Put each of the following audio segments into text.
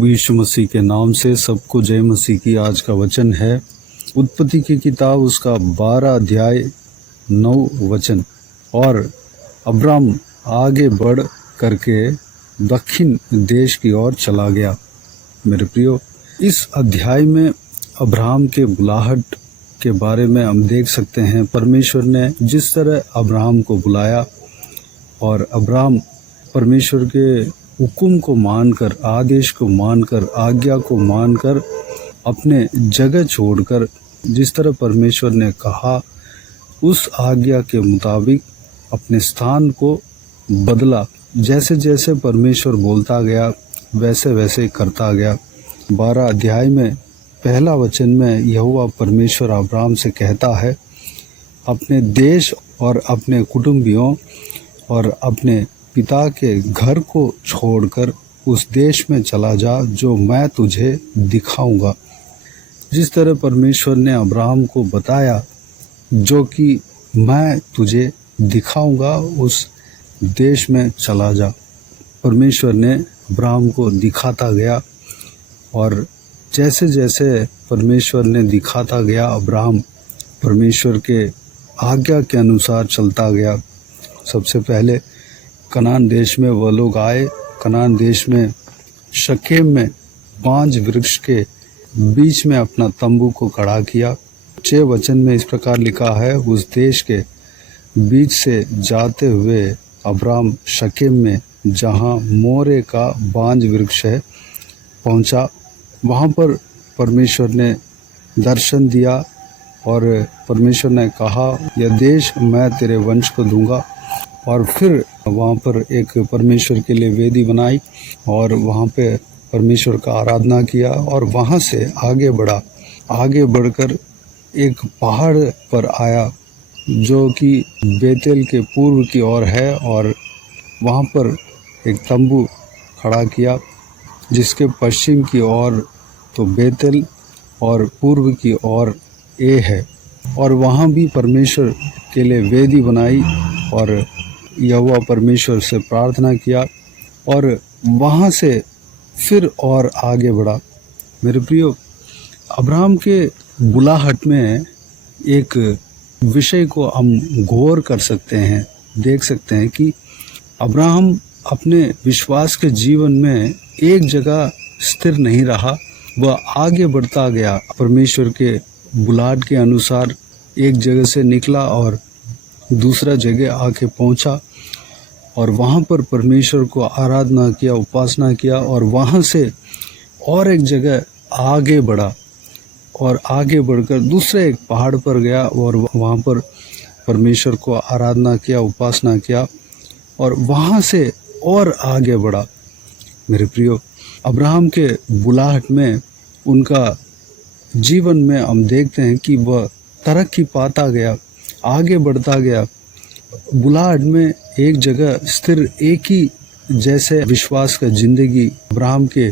प्रभु यीशु मसीह के नाम से सबको जय मसीह की। आज का वचन है उत्पत्ति की किताब उसका 12 अध्याय 9 वचन। और अब्राम आगे बढ़ करके दक्षिण देश की ओर चला गया। मेरे प्रियो, इस अध्याय में अब्राहम के बुलाहट के बारे में हम देख सकते हैं। परमेश्वर ने जिस तरह अब्राहम को बुलाया और अब्राहम परमेश्वर के हुक्म को मानकर, आदेश को मानकर, आज्ञा को मानकर अपने जगह छोड़कर जिस तरह परमेश्वर ने कहा उस आज्ञा के मुताबिक अपने स्थान को बदला। जैसे जैसे परमेश्वर बोलता गया वैसे वैसे करता गया। 12 अध्याय में पहला वचन में यहोवा परमेश्वर अब्राहम से कहता है, अपने देश और अपने कुटुंबियों और अपने पिता के घर को छोड़कर उस देश में चला जा जो मैं तुझे दिखाऊंगा। जिस तरह परमेश्वर ने अब्राहम को बताया जो कि मैं तुझे दिखाऊंगा, उस देश में चला जा। परमेश्वर ने अब्राहम को दिखाता गया और जैसे जैसे परमेश्वर ने दिखाता गया अब्राहम परमेश्वर के आज्ञा के अनुसार चलता गया। सबसे पहले कनान देश में वह लोग आए। कनान देश में शकेम में बांज वृक्ष के बीच में अपना तंबू को खड़ा किया। 6 वचन में इस प्रकार लिखा है, उस देश के बीच से जाते हुए अब्राम शकेम में जहाँ मोरे का बांज वृक्ष है पहुँचा। वहाँ पर परमेश्वर ने दर्शन दिया और परमेश्वर ने कहा, यह देश मैं तेरे वंश को दूंगा। और फिर वहाँ पर एक परमेश्वर के लिए वेदी बनाई और वहाँ पे परमेश्वर का आराधना किया और वहाँ से आगे बढ़ा। आगे बढ़कर एक पहाड़ पर आया जो कि बेतेल के पूर्व की ओर है और वहाँ पर एक तंबू खड़ा किया जिसके पश्चिम की ओर तो बेतेल और पूर्व की ओर ए है। और वहाँ भी परमेश्वर के लिए वेदी बनाई और यहोवा परमेश्वर से प्रार्थना किया और वहाँ से फिर और आगे बढ़ा। मेरे प्रियो, अब्राहम के बुलाहट में एक विषय को हम गौर कर सकते हैं, देख सकते हैं कि अब्राहम अपने विश्वास के जीवन में एक जगह स्थिर नहीं रहा। वह आगे बढ़ता गया। परमेश्वर के बुलाहट के अनुसार एक जगह से निकला और दूसरा जगह आके पहुंचा और वहाँ पर परमेश्वर को आराधना किया, उपासना किया और वहाँ से और एक जगह आगे बढ़ा और आगे बढ़कर दूसरे एक पहाड़ पर गया और वहाँ पर परमेश्वर को आराधना किया, उपासना किया और वहाँ से और आगे बढ़ा। मेरे प्रियो, अब्राहम के बुलाहट में, उनका जीवन में हम देखते हैं कि वह तरक्की पाता गया, आगे बढ़ता गया। बुलाहट में एक जगह स्थिर, एक ही जैसे विश्वास का जिंदगी अब्राहम के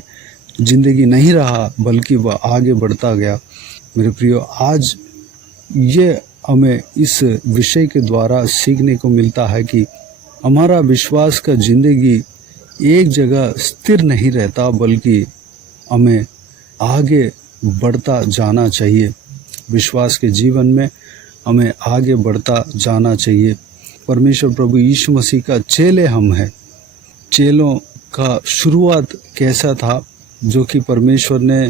जिंदगी नहीं रहा, बल्कि वह आगे बढ़ता गया। मेरे प्रियो, आज ये हमें इस विषय के द्वारा सीखने को मिलता है कि हमारा विश्वास का जिंदगी एक जगह स्थिर नहीं रहता, बल्कि हमें आगे बढ़ता जाना चाहिए। विश्वास के जीवन में हमें आगे बढ़ता जाना चाहिए। परमेश्वर प्रभु यीशु मसीह का चेले हम हैं। चेलों का शुरुआत कैसा था, जो कि परमेश्वर ने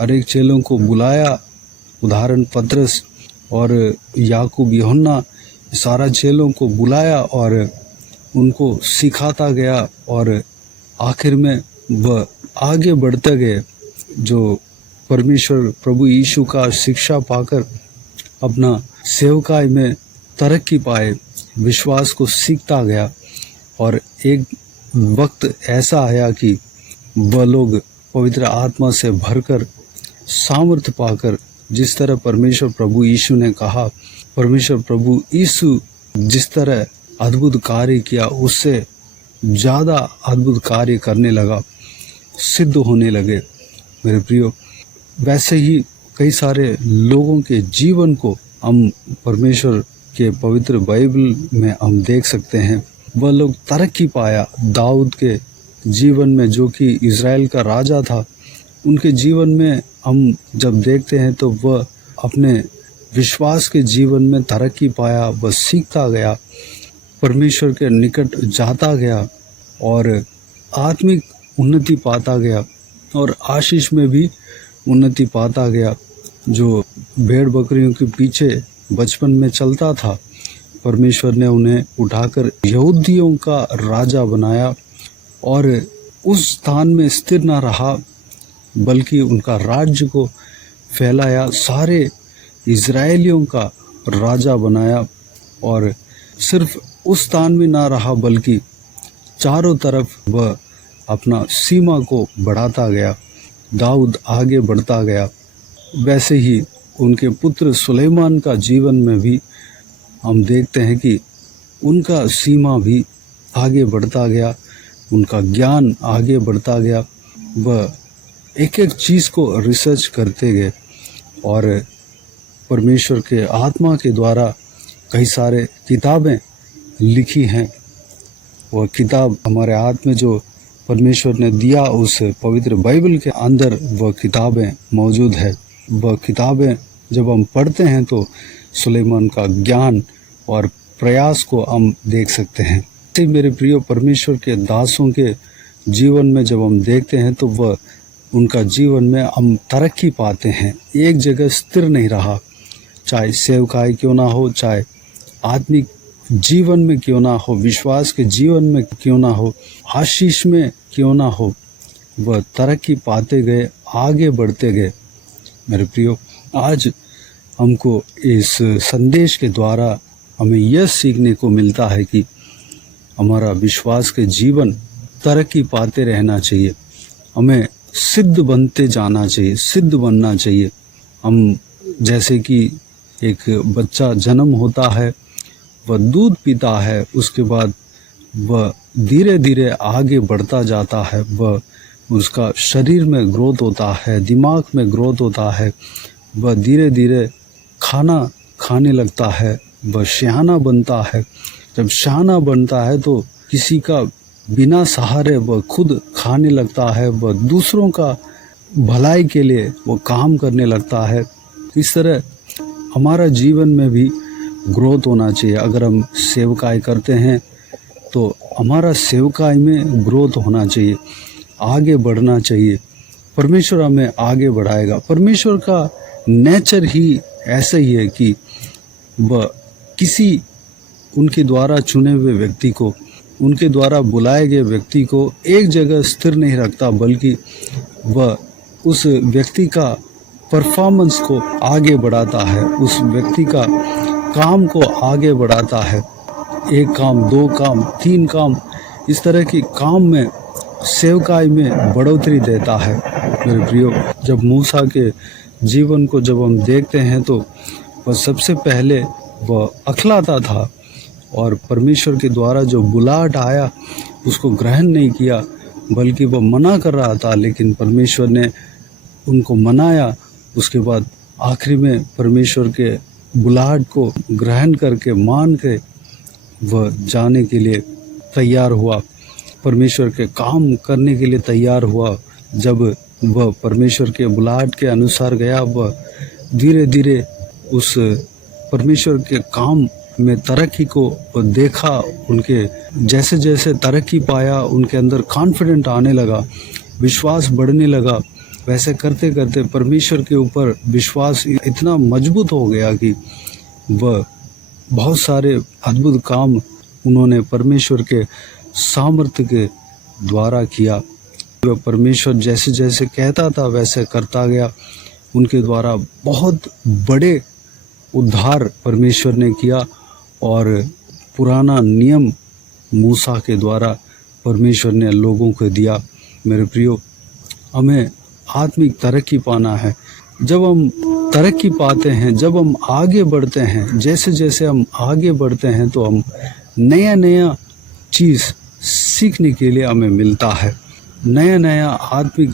हर एक चेलों को बुलाया। उदाहरण पतरस और याकूब, यूहन्ना, सारा चेलों को बुलाया और उनको सिखाता गया और आखिर में वह आगे बढ़ते गए, जो परमेश्वर प्रभु यीशु का शिक्षा पाकर अपना सेवकाई में तरक्की पाए, विश्वास को सीखता गया। और एक वक्त ऐसा आया कि वह लोग पवित्र आत्मा से भरकर, सामर्थ्य पाकर, जिस तरह परमेश्वर प्रभु यीशु ने कहा, परमेश्वर प्रभु यीशु जिस तरह अद्भुत कार्य किया उससे ज़्यादा अद्भुत कार्य करने लगा, सिद्ध होने लगे। मेरे प्रियो, वैसे ही कई सारे लोगों के जीवन को हम परमेश्वर के पवित्र बाइबल में हम देख सकते हैं। वह लोग तरक्की पाया। दाऊद के जीवन में, जो कि इज़राइल का राजा था, उनके जीवन में हम जब देखते हैं तो वह अपने विश्वास के जीवन में तरक्की पाया, वह सीखता गया, परमेश्वर के निकट जाता गया और आत्मिक उन्नति पाता गया और आशीष में भी उन्नति पाता गया। जो भेड़ बकरियों के पीछे बचपन में चलता था, परमेश्वर ने उन्हें उठाकर यहूदियों का राजा बनाया और उस स्थान में स्थिर न रहा, बल्कि उनका राज्य को फैलाया, सारे इज़राइलियों का राजा बनाया और सिर्फ उस स्थान में ना रहा बल्कि चारों तरफ वह अपना सीमा को बढ़ाता गया। दाऊद आगे बढ़ता गया। वैसे ही उनके पुत्र सुलेमान का जीवन में भी हम देखते हैं कि उनका सीमा भी आगे बढ़ता गया, उनका ज्ञान आगे बढ़ता गया। वह एक एक चीज़ को रिसर्च करते गए और परमेश्वर के आत्मा के द्वारा कई सारे किताबें लिखी हैं। वह किताब हमारे हाथ में जो परमेश्वर ने दिया, उस पवित्र बाइबल के अंदर वह किताबें मौजूद है। वह किताबें जब हम पढ़ते हैं तो सुलेमान का ज्ञान और प्रयास को हम देख सकते हैं। ऐसे मेरे प्रिय परमेश्वर के दासों के जीवन में जब हम देखते हैं तो वह उनका जीवन में हम तरक्की पाते हैं, एक जगह स्थिर नहीं रहा। चाहे सेवकाई क्यों ना हो, चाहे आत्मिक जीवन में क्यों ना हो, विश्वास के जीवन में क्यों ना हो, आशीष में क्यों ना हो, वह तरक्की पाते गए, आगे बढ़ते गए। मेरे प्रियो, आज हमको इस संदेश के द्वारा हमें यह सीखने को मिलता है कि हमारा विश्वास के जीवन तरक्की पाते रहना चाहिए, हमें सिद्ध बनते जाना चाहिए, सिद्ध बनना चाहिए। हम जैसे कि एक बच्चा जन्म होता है, वह दूध पीता है, उसके बाद वह धीरे धीरे आगे बढ़ता जाता है, वह उसका शरीर में ग्रोथ होता है, दिमाग में ग्रोथ होता है, वह धीरे धीरे खाना खाने लगता है, वह शहाना बनता है। जब शहाना बनता है तो किसी का बिना सहारे वह खुद खाने लगता है, वह दूसरों का भलाई के लिए वो काम करने लगता है। इस तरह हमारा जीवन में भी ग्रोथ होना चाहिए। अगर हम सेवकाई करते हैं तो हमारा सेवकाई में ग्रोथ होना चाहिए, आगे बढ़ना चाहिए। परमेश्वर हमें आगे बढ़ाएगा। परमेश्वर का नेचर ही ऐसा ही है कि वह किसी उनके द्वारा चुने हुए व्यक्ति को, उनके द्वारा बुलाए गए व्यक्ति को एक जगह स्थिर नहीं रखता, बल्कि वह उस व्यक्ति का परफॉर्मेंस को आगे बढ़ाता है, उस व्यक्ति का काम को आगे बढ़ाता है। एक काम, दो काम, तीन काम, इस तरह की काम में, सेवकाई में बढ़ोतरी देता है। मेरे प्रियो, जब मूसा के जीवन को जब हम देखते हैं तो वह सबसे पहले वह अखलाता था और परमेश्वर के द्वारा जो बुलाहट आया उसको ग्रहण नहीं किया, बल्कि वह मना कर रहा था। लेकिन परमेश्वर ने उनको मनाया। उसके बाद आखिरी में परमेश्वर के बुलाहट को ग्रहण करके, मान के वह जाने के लिए तैयार हुआ, परमेश्वर के काम करने के लिए तैयार हुआ। जब वह परमेश्वर के बुलाहट के अनुसार गया, वह धीरे धीरे उस परमेश्वर के काम में तरक्की को देखा। उनके जैसे जैसे तरक्की पाया, उनके अंदर कॉन्फिडेंट आने लगा, विश्वास बढ़ने लगा। वैसे करते करते परमेश्वर के ऊपर विश्वास इतना मजबूत हो गया कि वह बहुत सारे अद्भुत काम उन्होंने परमेश्वर के सामर्थ्य के द्वारा किया। वह परमेश्वर जैसे जैसे कहता था वैसे करता गया। उनके द्वारा बहुत बड़े उद्धार परमेश्वर ने किया और पुराना नियम मूसा के द्वारा परमेश्वर ने लोगों को दिया। मेरे प्रियो, हमें आत्मिक तरक्की पाना है। जब हम तरक्की पाते हैं, जब हम आगे बढ़ते हैं, जैसे जैसे हम आगे बढ़ते हैं तो हम नया नया चीज़ सीखने के लिए हमें मिलता है, नया नया आत्मिक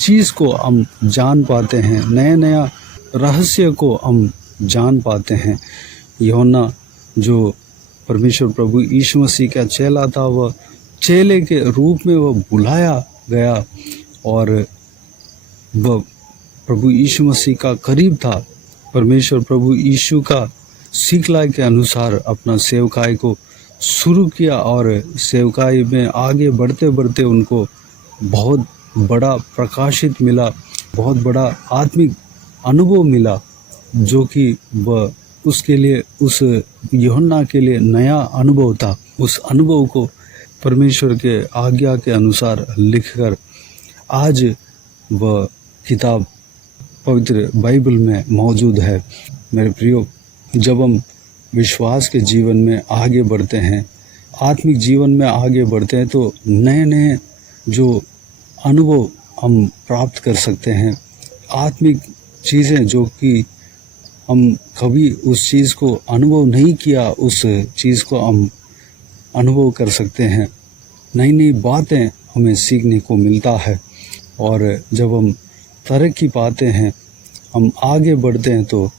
चीज़ को हम जान पाते हैं, नया नया रहस्य को हम जान पाते हैं। यूहन्ना जो परमेश्वर प्रभु यीशु मसीह का चेला था, वह चेले के रूप में वह बुलाया गया और वह प्रभु यीशु मसीह का करीब था। परमेश्वर प्रभु यीशु का सिखलाई के अनुसार अपना सेवकाई को शुरू किया और सेवकाई में आगे बढ़ते बढ़ते उनको बहुत बड़ा प्रकाशित मिला, बहुत बड़ा आत्मिक अनुभव मिला, जो कि वह उसके लिए, उस यूहन्ना के लिए नया अनुभव था। उस अनुभव को परमेश्वर के आज्ञा के अनुसार लिखकर आज वह किताब पवित्र बाइबल में मौजूद है। मेरे प्रियो, जब हम विश्वास के जीवन में आगे बढ़ते हैं, आत्मिक जीवन में आगे बढ़ते हैं, तो नए नए जो अनुभव हम प्राप्त कर सकते हैं, आत्मिक चीज़ें जो कि हम कभी उस चीज़ को अनुभव नहीं किया, उस चीज़ को हम अनुभव कर सकते हैं। नई नई बातें हमें सीखने को मिलता है और जब हम तरक्की पाते हैं, हम आगे बढ़ते हैं, तो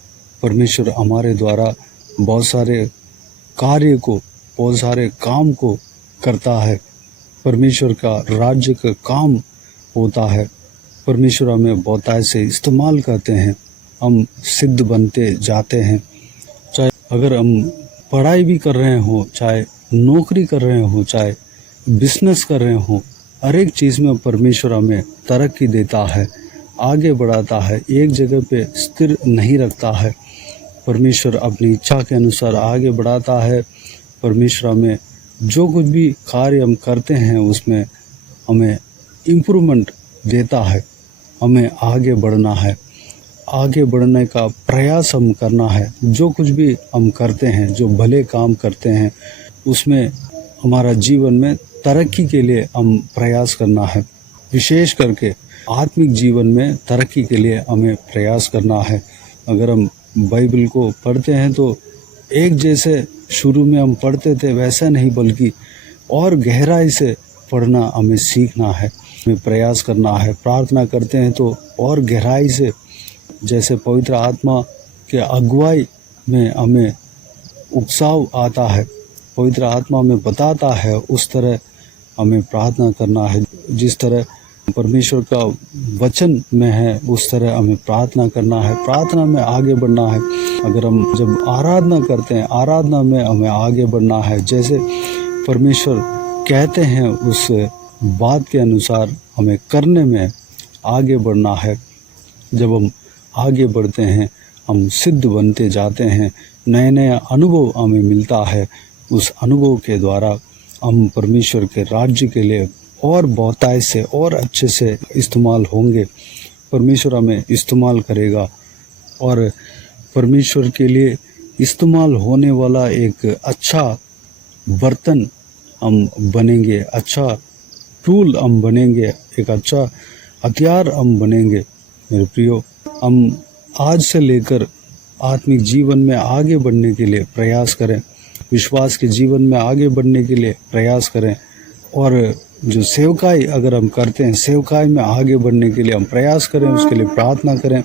परमेश्वर हमारे द्वारा बहुत सारे कार्य को, बहुत सारे काम को करता है। परमेश्वर का राज्य का काम होता है। परमेश्वर हमें बहुतायत से इस्तेमाल करते हैं, हम सिद्ध बनते जाते हैं। चाहे अगर हम पढ़ाई भी कर रहे हों, चाहे नौकरी कर रहे हों, चाहे बिजनेस कर रहे हों, हर एक चीज़ में परमेश्वर हमें तरक्की देता है, आगे बढ़ाता है, एक जगह पे स्थिर नहीं रखता है। परमेश्वर अपनी इच्छा के अनुसार आगे बढ़ाता है। परमेश्वर हमें जो कुछ भी कार्य हम करते हैं उसमें हमें इम्प्रूवमेंट देता है। हमें आगे बढ़ना है, आगे बढ़ने का प्रयास हम करना है। जो कुछ भी हम करते हैं, जो भले काम करते हैं, उसमें हमारा जीवन में तरक्की के लिए हम प्रयास करना है। विशेष करके आत्मिक जीवन में तरक्की के लिए हमें प्रयास करना है। अगर हम बाइबल को पढ़ते हैं तो एक जैसे शुरू में हम पढ़ते थे वैसा नहीं, बल्कि और गहराई से पढ़ना हमें सीखना है, हमें प्रयास करना है। प्रार्थना करते हैं तो और गहराई से, जैसे पवित्र आत्मा के अगुवाई में हमें उत्साह आता है, पवित्र आत्मा में बताता है, उस तरह हमें प्रार्थना करना है। जिस तरह परमेश्वर का वचन में है, उस तरह हमें प्रार्थना करना है, प्रार्थना में आगे बढ़ना है। अगर हम जब आराधना करते हैं, आराधना में हमें आगे बढ़ना है। जैसे परमेश्वर कहते हैं उस बात के अनुसार हमें करने में आगे बढ़ना है। जब हम आगे बढ़ते हैं, हम सिद्ध बनते जाते हैं, नए नए अनुभव हमें मिलता है। उस अनुभव के द्वारा हम परमेश्वर के राज्य के लिए और बहुतायत से और अच्छे से इस्तेमाल होंगे। परमेश्वर हमें इस्तेमाल करेगा और परमेश्वर के लिए इस्तेमाल होने वाला एक अच्छा बर्तन हम बनेंगे, अच्छा टूल हम बनेंगे, एक अच्छा हथियार हम बनेंगे। मेरे प्रियो, हम आज से लेकर आत्मिक जीवन में आगे बढ़ने के लिए प्रयास करें, विश्वास के जीवन में आगे बढ़ने के लिए प्रयास करें। और जो सेवकाई अगर हम करते हैं, सेवकाई में आगे बढ़ने के लिए हम प्रयास करें, उसके लिए प्रार्थना करें।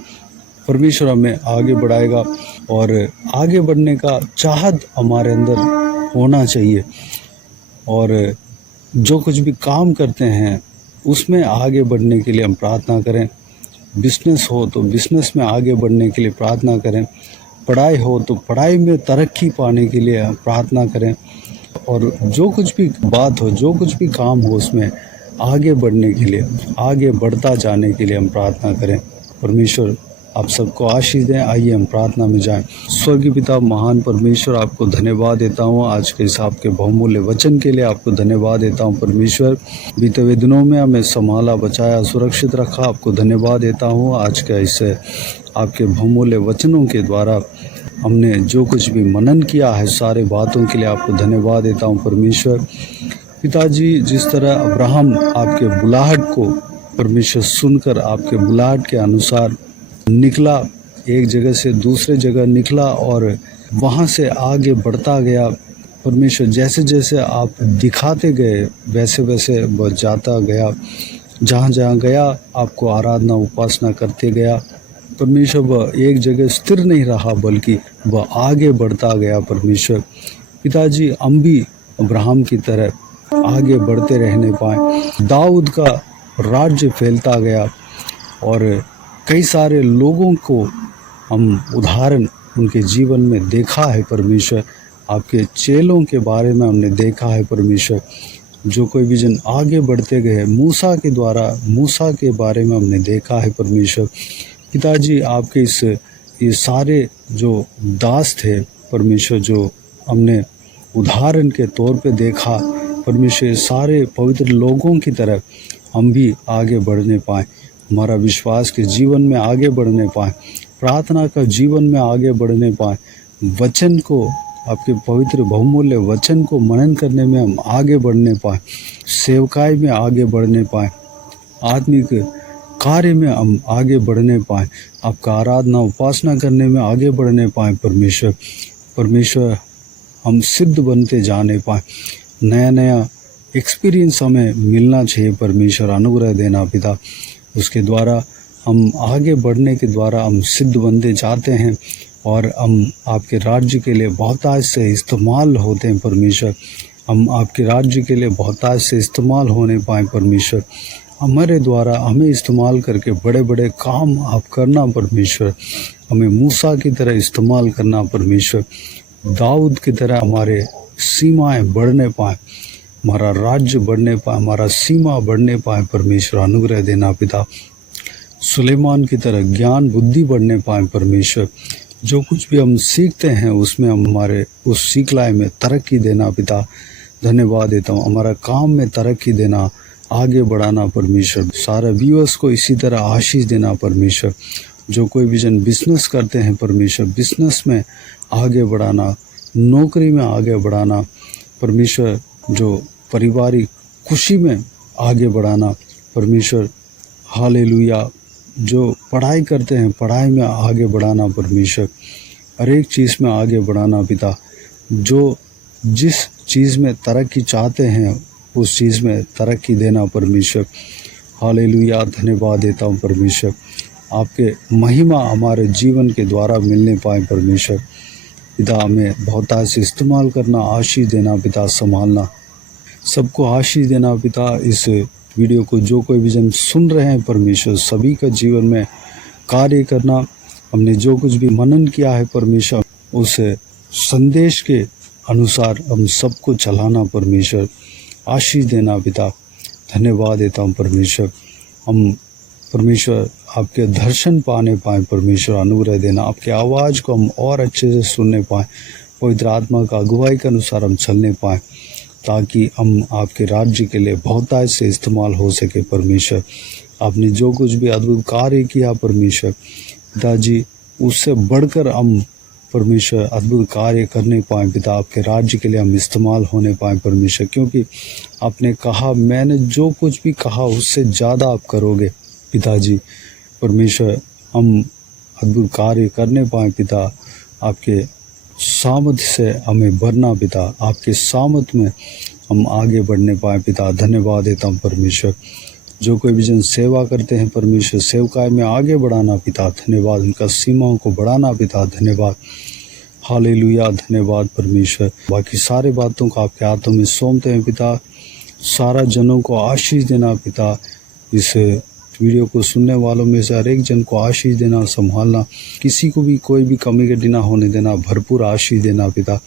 परमेश्वर हमें आगे बढ़ाएगा और आगे बढ़ने का चाहत हमारे अंदर होना चाहिए। और जो कुछ भी काम करते हैं उसमें आगे बढ़ने के लिए हम प्रार्थना करें। बिजनेस हो तो बिजनेस में आगे बढ़ने के लिए प्रार्थना करें, पढ़ाई हो तो पढ़ाई में तरक्की पाने के लिए प्रार्थना करें। और जो कुछ भी बात हो, जो कुछ भी काम हो, उसमें आगे बढ़ने के लिए, आगे बढ़ता जाने के लिए हम प्रार्थना करें। परमेश्वर आप सबको आशीष दें। आइए हम प्रार्थना में जाएं। स्वर्गीय पिता महान परमेश्वर, आपको धन्यवाद देता हूँ आज के इस आपके बहुमूल्य वचन के लिए। आपको धन्यवाद देता हूँ परमेश्वर, बीते हुए दिनों में हमें संभाला, बचाया, सुरक्षित रखा। आपको धन्यवाद देता हूँ आज के इस आपके बहुमूल्य वचनों के द्वारा हमने जो कुछ भी मनन किया है, सारे बातों के लिए आपको धन्यवाद देता हूँ परमेश्वर। पिताजी, जिस तरह अब्राहम आपके बुलाहट को परमेश्वर सुनकर आपके बुलाहट के अनुसार निकला, एक जगह से दूसरे जगह निकला और वहाँ से आगे बढ़ता गया। परमेश्वर जैसे जैसे आप दिखाते गए वैसे वैसे वह जाता गया, जहाँ जहाँ गया आपको आराधना उपासना करते गया। परमेश्वर वह एक जगह स्थिर नहीं रहा, बल्कि वह आगे बढ़ता गया। परमेश्वर पिताजी, हम भी अब्राहम की तरह आगे बढ़ते रहने पाएँ। दाऊद का राज्य फैलता गया, और कई सारे लोगों को हम उदाहरण उनके जीवन में देखा है परमेश्वर। आपके चेलों के बारे में हमने देखा है परमेश्वर, जो कोई भी जन आगे बढ़ते गए। मूसा के द्वारा, मूसा के बारे में हमने देखा है परमेश्वर। पिताजी आपके ये सारे जो दास थे परमेश्वर, जो हमने उदाहरण के तौर पे देखा परमेश्वर, सारे पवित्र लोगों की तरह हम भी आगे बढ़ने पाएँ, हमारा विश्वास के जीवन में आगे बढ़ने पाएँ, प्रार्थना का जीवन में आगे बढ़ने पाएँ, वचन को, आपके पवित्र बहुमूल्य वचन को मनन करने में हम आगे बढ़ने पाएँ, सेवकाई में आगे बढ़ने पाएँ, आत्मिक कार्य में हम आगे बढ़ने पाएँ, आपका आराधना उपासना करने में आगे बढ़ने पाएँ परमेश्वर। परमेश्वर हम सिद्ध बनते जाने पाएँ, नया नया एक्सपीरियंस हमें मिलना चाहिए परमेश्वर, अनुग्रह देना पिता। उसके द्वारा हम आगे बढ़ने के द्वारा हम सिद्ध बनते जाते हैं और हम आपके राज्य के लिए बहुतायत से इस्तेमाल होते हैं परमेश्वर। हम आपके राज्य के लिए बहुतायत से इस्तेमाल होने पाएँ परमेश्वर। हमारे द्वारा हमें इस्तेमाल करके बड़े बड़े काम आप करना परमेश्वर। हमें मूसा की तरह इस्तेमाल करना परमेश्वर, दाऊद की तरह हमारे सीमाएं बढ़ने पाएँ, हमारा राज्य बढ़ने पाए, हमारा सीमा बढ़ने पाए परमेश्वर, अनुग्रह देना पिता। सुलेमान की तरह ज्ञान बुद्धि बढ़ने पाए परमेश्वर। जो कुछ भी हम सीखते हैं उसमें हम हमारे उस सिखलाई में तरक्की देना पिता। धन्यवाद देता हूँ, हमारा काम में तरक्की देना, आगे बढ़ाना परमेश्वर। सारे व्यूअर्स को इसी तरह आशीष देना परमेश्वर। जो कोई भी जन बिजनेस करते हैं परमेश्वर, बिजनेस में आगे बढ़ाना, नौकरी में आगे बढ़ाना परमेश्वर। जो पारिवारिक खुशी में आगे बढ़ाना परमेश्वर, हालेलुया। जो पढ़ाई करते हैं पढ़ाई में आगे बढ़ाना परमेश्वर, हर एक चीज़ में आगे बढ़ाना पिता। जो जिस चीज़ में तरक्की चाहते हैं उस चीज़ में तरक्की देना परमेश्वर, हालेलुया। धन्यवाद देता हूँ परमेश्वर, आपके महिमा हमारे जीवन के द्वारा मिलने पाए परमेश्वर। पिता हमें बहुतायत से इस्तेमाल करना, आशीष देना पिता, संभालना, सबको आशीष देना पिता। इस वीडियो को जो कोई भी जन सुन रहे हैं परमेश्वर, सभी का जीवन में कार्य करना। हमने जो कुछ भी मनन किया है परमेश्वर, उस संदेश के अनुसार हम सबको चलाना परमेश्वर, आशीष देना पिता। धन्यवाद देता हूँ परमेश्वर। हम परमेश्वर आपके दर्शन पाने पाएँ परमेश्वर, अनुग्रह देना। आपके आवाज़ को हम और अच्छे से सुनने पाएँ, पवित्र आत्मा का अगुवाई के अनुसार हम चलने पाएँ, ताकि हम आपके राज्य के लिए बहुतायत से इस्तेमाल हो सके परमेश्वर। आपने जो कुछ भी अद्भुत कार्य किया परमेश्वर पिताजी, उससे बढ़कर हम परमेश्वर अद्भुत कार्य करने पाएँ पिता। आपके राज्य के लिए हम इस्तेमाल होने पाएँ परमेश्वर, क्योंकि आपने कहा, मैंने जो कुछ भी कहा उससे ज़्यादा आप करोगे पिताजी। परमेश्वर हम अद्भुत कार्य करने पाएँ पिता। आपके सामर्थ से हमें भरना पिता, आपके सामर्थ में हम आगे बढ़ने पाए पिता। धन्यवाद देता हूँ परमेश्वर। जो कोई भी जन सेवा करते हैं परमेश्वर, सेवकाई में आगे बढ़ाना पिता। धन्यवाद, उनका सीमाओं को बढ़ाना पिता। धन्यवाद, हालेलुया। धन्यवाद परमेश्वर। बाकी सारे बातों को आपके हाथों में सौंपते हैं पिता। सारा जनों को आशीष देना पिता। इस वीडियो को सुनने वालों में से हर एक जन को आशीष देना, संभालना, किसी को भी कोई भी कमी कटी ना होने देना, भरपूर आशीष देना पिता।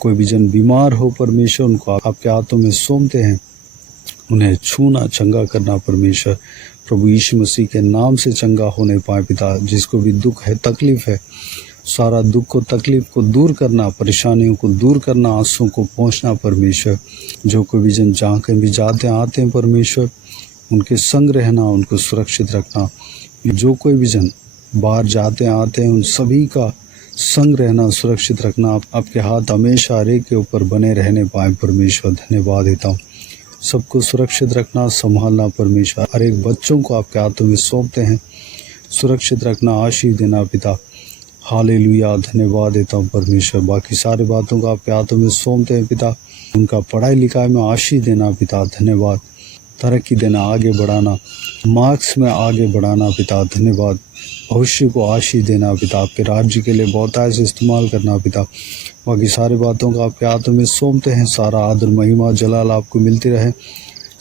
कोई भी जन बीमार हो परमेश्वर, उनको आपके हाथों में सौंपते हैं, उन्हें छूना, चंगा करना परमेश्वर। प्रभु यीशु मसीह के नाम से चंगा होने पाए पिता। जिसको भी दुख है, तकलीफ है, सारा दुख को, तकलीफ को दूर करना, परेशानियों को दूर करना, आंसुओं को पहुँचना परमेश्वर। जो कोई भी जन जहाँ कहीं भी जाते आते हैं परमेश्वर, उनके संग रहना, उनको सुरक्षित रखना। जो कोई भी जन बाहर जाते आते हैं, उन सभी का संग रहना, सुरक्षित रखना। आपके हाथ हमेशा हर एक के ऊपर बने रहने पाए परमेश्वर। धन्यवाद देता हूँ। सबको सुरक्षित रखना, संभालना परमेश्वर। हर एक बच्चों को आपके हाथों में सौंपते हैं, सुरक्षित रखना, आशीष देना पिता। हालेलुया। धन्यवाद देता हूँ परमेश्वर। बाकी सारी बातों को आपके हाथों में सौंपते हैं पिता। उनका पढ़ाई लिखाई में आशीष देना पिता। धन्यवाद, तरक्की देना, आगे बढ़ाना, मार्क्स में आगे बढ़ाना पिता। धन्यवाद, भविष्य को आशीष देना पिता। आपके राज्य के लिए बहुतायत से इस्तेमाल करना पिता। बाकी सारी बातों को आपके हाथों में सौंपते हैं। सारा आदर, महिमा, जलाल आपको मिलती रहे।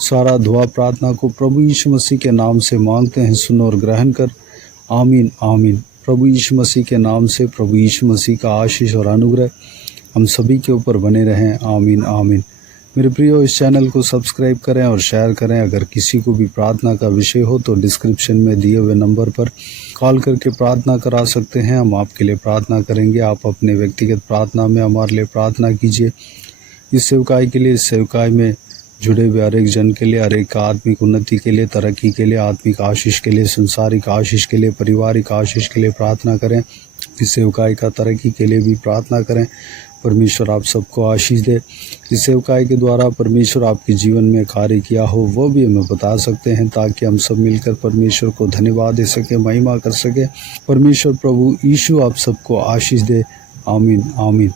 सारा दुआ प्रार्थना को प्रभु यीशु मसीह के नाम से मांगते हैं, सुन और ग्रहण कर। आमीन आमीन। प्रभु यीशु मसीह के नाम से प्रभु यीशु मसीह का आशीष और अनुग्रह हम सभी के ऊपर बने रहें। आमीन आमीन। मेरे प्रियो, इस चैनल को सब्सक्राइब करें और शेयर करें। अगर किसी को भी प्रार्थना का विषय हो तो डिस्क्रिप्शन में दिए हुए नंबर पर कॉल करके प्रार्थना करा सकते हैं। हम आपके लिए प्रार्थना करेंगे। आप अपने व्यक्तिगत प्रार्थना में हमारे लिए प्रार्थना कीजिए। इस सेवकाई के लिए, इस सेवकाई में जुड़े हुए हर एक जन के लिए, हर एक आत्मिक उन्नति के लिए, तरक्की के लिए, आत्मिक आशीष के लिए, संसारिक आशीष के लिए, पारिवारिक आशीष के लिए प्रार्थना करें। इस सेवकाई का तरक्की के लिए भी प्रार्थना करें। परमेश्वर आप सबको आशीष दे। इस सेवकाई के द्वारा परमेश्वर आपके जीवन में कार्य किया हो वो भी हमें बता सकते हैं, ताकि हम सब मिलकर परमेश्वर को धन्यवाद दे सके, महिमा कर सके। परमेश्वर प्रभु यीशु आप सबको आशीष दे। आमीन आमीन।